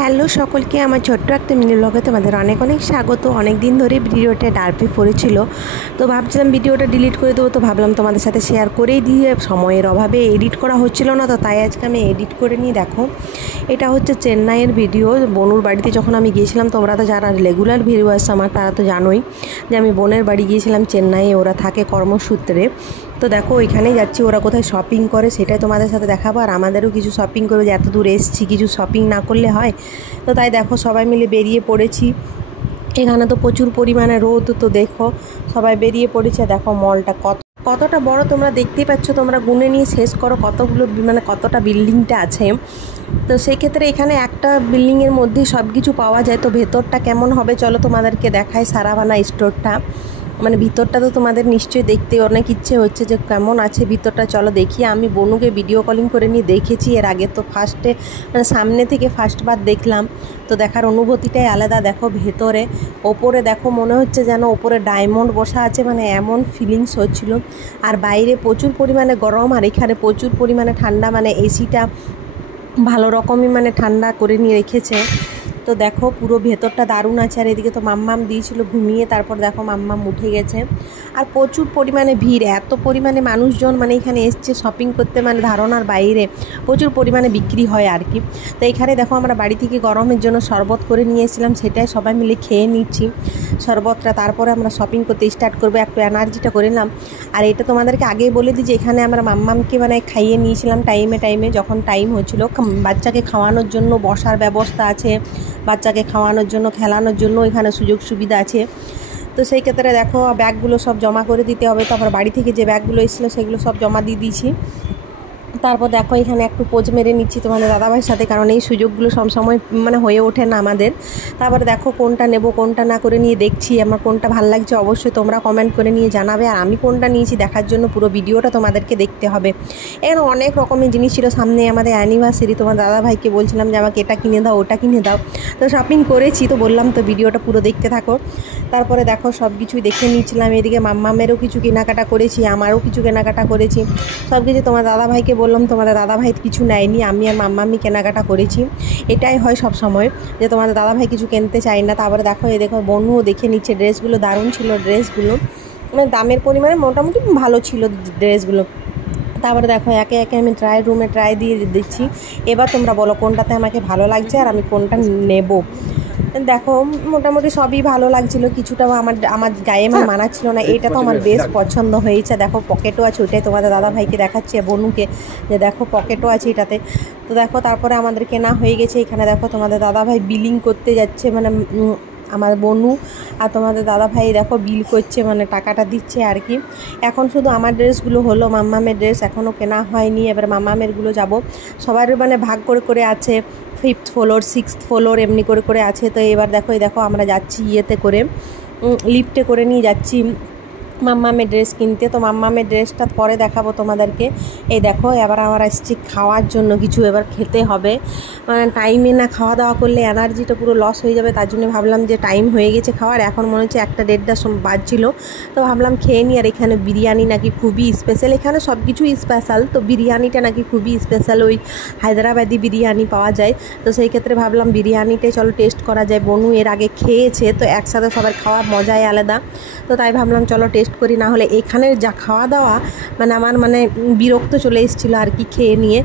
Hello সকলকে, আমার ছোট্ট একটা মিনি ব্লগে তোমাদের অনেক অনেক স্বাগত। অনেক দিন ধরে ভিডিওটা ডার্পে পড়েছিল, তো ভাবছিলাম ভিডিওটা ডিলিট করে দেবো, তো ভাবলাম তোমাদের সাথে শেয়ার করেই দিয়ে, সময়ের অভাবে এডিট করা হচ্ছিল না, তো তাই আজকে আমি এডিট করে নিই। দেখো, এটা হচ্ছে চেন্নাইয়ের ভিডিও। বনুর বাড়িতে যখন আমি গিয়েছিলাম, তোমরা তো যারা রেগুলার ভিডিওয়ার্স আমার, তারা তো জানোই যে আমি বোনের বাড়ি গিয়েছিলাম চেন্নাইয়ে, ওরা থাকে কর্মসূত্রে। তো দেখো ওইখানেই যাচ্ছি, ওরা কোথায় শপিং করে সেটাই তোমাদের সাথে দেখাবো, আর আমাদেরও কিছু শপিং করবে, যে এত দূর এসেছি কিছু শপিং না করলে হয়। তো তাই দেখো সবাই মিলে বেরিয়ে পড়েছি। এখানে তো প্রচুর পরিমাণে রোদ, তো দেখো সবাই বেরিয়ে পড়েছে। দেখো মলটা কতটা বড় তোমরা দেখতেই পাচ্ছ, তোমরা গুনে নিয়ে শেষ করো কতগুলো কতটা বিল্ডিংটা আছে। তো সেই ক্ষেত্রে এখানে একটা বিল্ডিংয়ের মধ্যেই সব কিছু পাওয়া যায়। তো ভেতরটা কেমন হবে চলো তোমাদেরকে দেখায়, সারাভানা স্টোরটা। ভিতরটা তো তোমাদের নিশ্চয়ই দেখতে অনেক ইচ্ছে হচ্ছে যে কেমন আছে ভিতরটা, চলো দেখি। আমি বনুকে ভিডিও কলিং করে নিয়ে দেখেছি এর আগে, তো ফার্স্টে সামনে থেকে ফার্স্টবার দেখলাম, তো দেখার অনুভূতিটাই আলাদা। দেখো ভেতরে ওপরে দেখো মনে হচ্ছে যেন ওপরে ডায়মন্ড বসা আছে, এমন ফিলিংস হচ্ছিল। আর বাইরে প্রচুর পরিমাণে গরম, আর এখানে প্রচুর পরিমাণে ঠান্ডা, এসিটা ভালো রকমই ঠান্ডা করে নিয়ে রেখেছে। তো দেখো পুরো ভেতরটা দারুণ আছে। আর এদিকে তো মাম্মাম দিয়েছিল ঘুমিয়ে, তারপর দেখো মাম্মাম উঠে গেছে। আর প্রচুর পরিমাণে ভিড়, এত পরিমাণে মানুষজন এখানে এসছে শপিং করতে, ধারণার বাইরে প্রচুর পরিমাণে বিক্রি হয় আর কি। তো এখানে দেখো আমরা বাড়ি থেকে গরমের জন্য শরবত করে নিয়ে এসেছিলাম, সেটাই সবাই মিলে খেয়ে নিচ্ছি শরবতটা। তারপরে আমরা শপিং করতে স্টার্ট করবো, একটু এনার্জিটা করে নিলাম। আর এটা তোমাদেরকে আগেই বলে দিই যে এখানে আমরা মাম্মামকে খাইয়ে নিয়েছিলাম টাইমে যখন টাইম হচ্ছিল। বাচ্চাকে খাওয়ানোর জন্য বসার ব্যবস্থা আছে, বাচ্চাকে খাওয়ানোর জন্য খেলানোর জন্য এখানে সুযোগ সুবিধা আছে। তো সেই ক্ষেত্রে দেখো ব্যাগগুলো সব জমা করে দিতে হবে, তো আমরা বাড়ি থেকে যে ব্যাগগুলো এসেছিলো সেগুলো সব জমা দিয়ে দিয়েছি। তারপর দেখো এখানে একটু পোজ মেরে নিচ্ছি তোমাদের দাদাভাইয়ের সাথে, কারণ এই সুযোগগুলো সবসময় হয়ে ওঠে না আমাদের। তারপরে দেখো কোনটা নেব কোনটা না করে নিয়ে দেখছি, আমার কোনটা ভালো লাগছে অবশ্যই তোমরা কমেন্ট করে নিয়ে জানাবে। আর আমি কোনটা নিয়েছি দেখার জন্য পুরো ভিডিওটা তোমাদেরকে দেখতে হবে। এখানে অনেক রকমের জিনিস ছিল, সামনে আমাদের অ্যানিভার্সারি, তোমার দাদাভাইকে বলছিলাম যে আমাকে এটা কিনে দাও ওটা কিনে দাও। তো শপিং করেছি, তো বললাম তো ভিডিওটা পুরো দেখতে থাকো। তারপরে দেখো সব কিছুই দেখে নিচ্ছিলাম, এদিকে মাম্মামেরও কিছু কেনাকাটা করেছি, আমারও কিছু কেনাকাটা করেছি, সব কিছু তোমার দাদাভাইকে বললাম, তোমাদের দাদাভাই কিছু নেয়নি, আমি আর মাম্মামি কেনাকাটা করেছি। এটাই হয় সব সময় যে তোমাদের দাদাভাই কিছু কিনতে চাই না। তারপরে দেখো দেখো বনুও দেখে নিচ্ছে, ড্রেসগুলো দারুণ ছিল, ড্রেসগুলো দামের পরিমাণে মোটামুটি ভালো ছিল ড্রেসগুলো। তারপরে দেখো একে একে আমি রুমে ট্রাই দিয়ে দিচ্ছি। এবার তোমরা বলো কোনটাতে আমাকে ভালো লাগছে আর আমি কোনটা নেব। দেখো মোটামুটি সবই ভালো লাগছিল, কিছুটাও আমার গায়ে মানাচ্ছিল না। এটা তো আমার বেশ পছন্দ হয়েছে। দেখো পকেটও আছে, ওইটাই তোমাদের দাদাভাইকে দেখাচ্ছে বনুকে, যে দেখো পকেটও আছে এটাতে। তো দেখো তারপরে আমাদের কেনা হয়ে গেছে। এখানে দেখো তোমাদের দাদাভাই বিলিং করতে যাচ্ছে, আমার বনু আর তোমাদের দাদাভাই দেখো বিল করছে, টাকাটা দিচ্ছে আর কি। এখন শুধু আমার ড্রেসগুলো হলো, মাম্মামের ড্রেস এখনও কেনা হয়নি। এবার মাম্মামেরগুলো যাব, সবার ভাগ করে করে আছে, 5th ফ্লোর 6th ফ্লোর এমনি করে করে আছে। তো এবার দেখো আমরা যাচ্ছি ইয়েতে করে, লিফটে করে নিয়ে যাচ্ছি মাম্মামের ড্রেস কিনতে। তো মাম্মামের ড্রেসটা পরে দেখাবো তোমাদেরকে। এই দেখো এবার আমরা এসেছি খাওয়ার জন্য, কিছু এবার খেতে হবে। টাইমে না খাওয়া দাওয়া করলে এনার্জিটা পুরো লস হয়ে যাবে, তার জন্য ভাবলাম যে টাইম হয়ে গেছে খাওয়ার, এখন মনে হচ্ছে 1-1:30টার সময় বাজছিল। তো ভাবলাম খেয়ে নিই। আর এখানে বিরিয়ানি নাকি খুবই স্পেশাল, এখানে সব কিছুই স্পেশাল, তো বিরিয়ানিটা নাকি খুবই স্পেশাল, ওই হায়দ্রাবাদি বিরিয়ানি পাওয়া যায়। তো সেই ক্ষেত্রে ভাবলাম বিরিয়ানিটাই চলো টেস্ট করা যায়, বনু এর আগে খেয়েছে, তো একসাথে সবার খাওয়ার মজাই আলাদা। তো তাই ভাবলাম চলো টেস্ট করি, না হলে এখানের যা খাওয়া দাওয়া আমার বিরক্ত চলে এসেছিলো আর কি খেয়ে নিয়ে।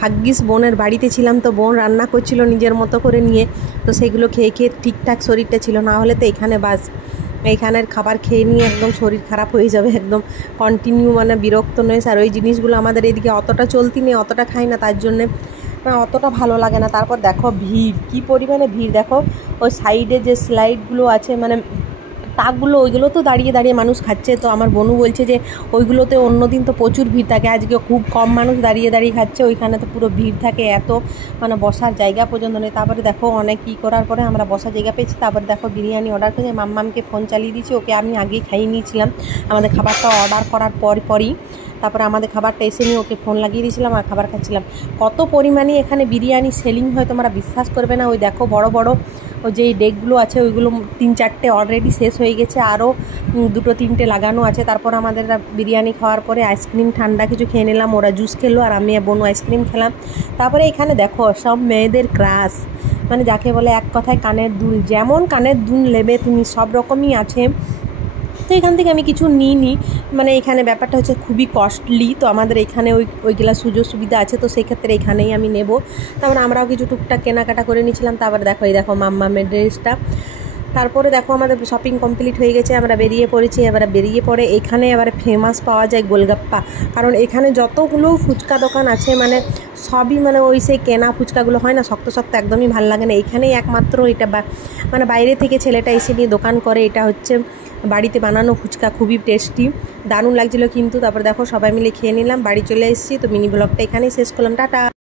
ভাগ্যিস বোনের বাড়িতে ছিলাম, তো বোন রান্না করছিল নিজের মতো করে নিয়ে, তো সেগুলো খেয়ে খেয়ে ঠিকঠাক শরীরটা ছিল, না হলে তো এখানে এইখানের খাবার খেয়ে নিয়ে একদম শরীর খারাপ হয়ে যাবে একদম কন্টিনিউ, বিরক্ত নয়। আর ওই জিনিসগুলো আমাদের এদিকে অতটা চলতি নেই, অতটা খাই না, তার জন্যে অতটা ভালো লাগে না। তারপর দেখো ভিড়, কী পরিমাণে ভিড়, দেখো ওই সাইডে যে স্লাইডগুলো আছে তাকগুলো, ওইগুলো তো দাঁড়িয়ে দাঁড়িয়ে মানুষ খাচ্ছে। তো আমার বনু বলছে যে ওইগুলোতে অন্যদিন তো প্রচুর ভিড় থাকে, আজকে খুব কম মানুষ দাঁড়িয়ে দাঁড়িয়ে খাচ্ছে, ওইখানে তো পুরো ভিড় থাকে, এত বসার জায়গা পর্যন্ত নেই। তারপরে দেখো অনেক কী করার পরে আমরা বসার জায়গা পেয়েছি। তারপরে দেখো বিরিয়ানি অর্ডার করেছি, মাম্মামকে ফোন চালিয়ে দিয়েছি, ওকে আমি আগেই খাইয়ে নিয়েছিলাম আমাদের খাবারটা অর্ডার করার পরই। তারপরে আমাদের খাবারটা এসে নিয়ে ওকে ফোন লাগিয়ে দিয়েছিলাম আর খাবার খাচ্ছিলাম। কত পরিমাণে এখানে বিরিয়ানি সেলিং হয় তোমরা বিশ্বাস করবে না। ওই দেখো বড় বড় ওই যেই ডেকগুলো আছে ওইগুলো 3-4টে অলরেডি শেষ হয়ে গেছে, আরও 2-3টে লাগানো আছে। তারপর আমাদের বিরিয়ানি খাওয়ার পরে আইসক্রিম ঠান্ডা কিছু খেয়ে নিলাম, ওরা জুস খেলো আর আমি বনু আইসক্রিম খেলাম। তারপরে এখানে দেখো সব মেয়েদের ক্রাশ, মানে যাকে বলে এক কথায় কানের দুল, যেমন কানের দুল নেবে তুমি সব রকমই আছে। তো এখান থেকে আমি কিছু নিইনি, মানে এখানে ব্যাপারটা হচ্ছে খুবই কস্টলি, তো আমাদের এখানে ওইগুলা সুযোগ সুবিধা আছে, তো সেই ক্ষেত্রে এখানেই আমি নেব। তারপরে আমরাও কিছু টুকটাক কেনাকাটা করে নিয়েছিলাম। তারপরে দেখো মাম্মামের ড্রেসটা। তারপরে দেখো আমাদের শপিং কমপ্লিট হয়ে গেছে, আমরা বেরিয়ে পড়েছি। এবারে বেরিয়ে পড়ে এখানে এবারে ফেমাস পাওয়া যায় গোলগাপ্পা, কারণ এখানে যতগুলো ফুচকা দোকান আছে মানে সবই মানে ওই সেই কেনা ফুচকাগুলো হয় না, শক্ত শক্ত, একদমই ভালো লাগে না। এখানেই একমাত্র এটা মানে বাইরে থেকে ছেলেটা এসে নিয়ে দোকান করে, এটা হচ্ছে বাড়িতে বানানো ফুচকা, খুবই টেস্টি, দারুণ লাগছিলো কিন্তু। তারপর দেখো সবাই মিলে খেয়ে নিলাম, বাড়ি চলে এসেছি। তো মিনি ব্লগটা এখানেই শেষ করলাম, টাটা।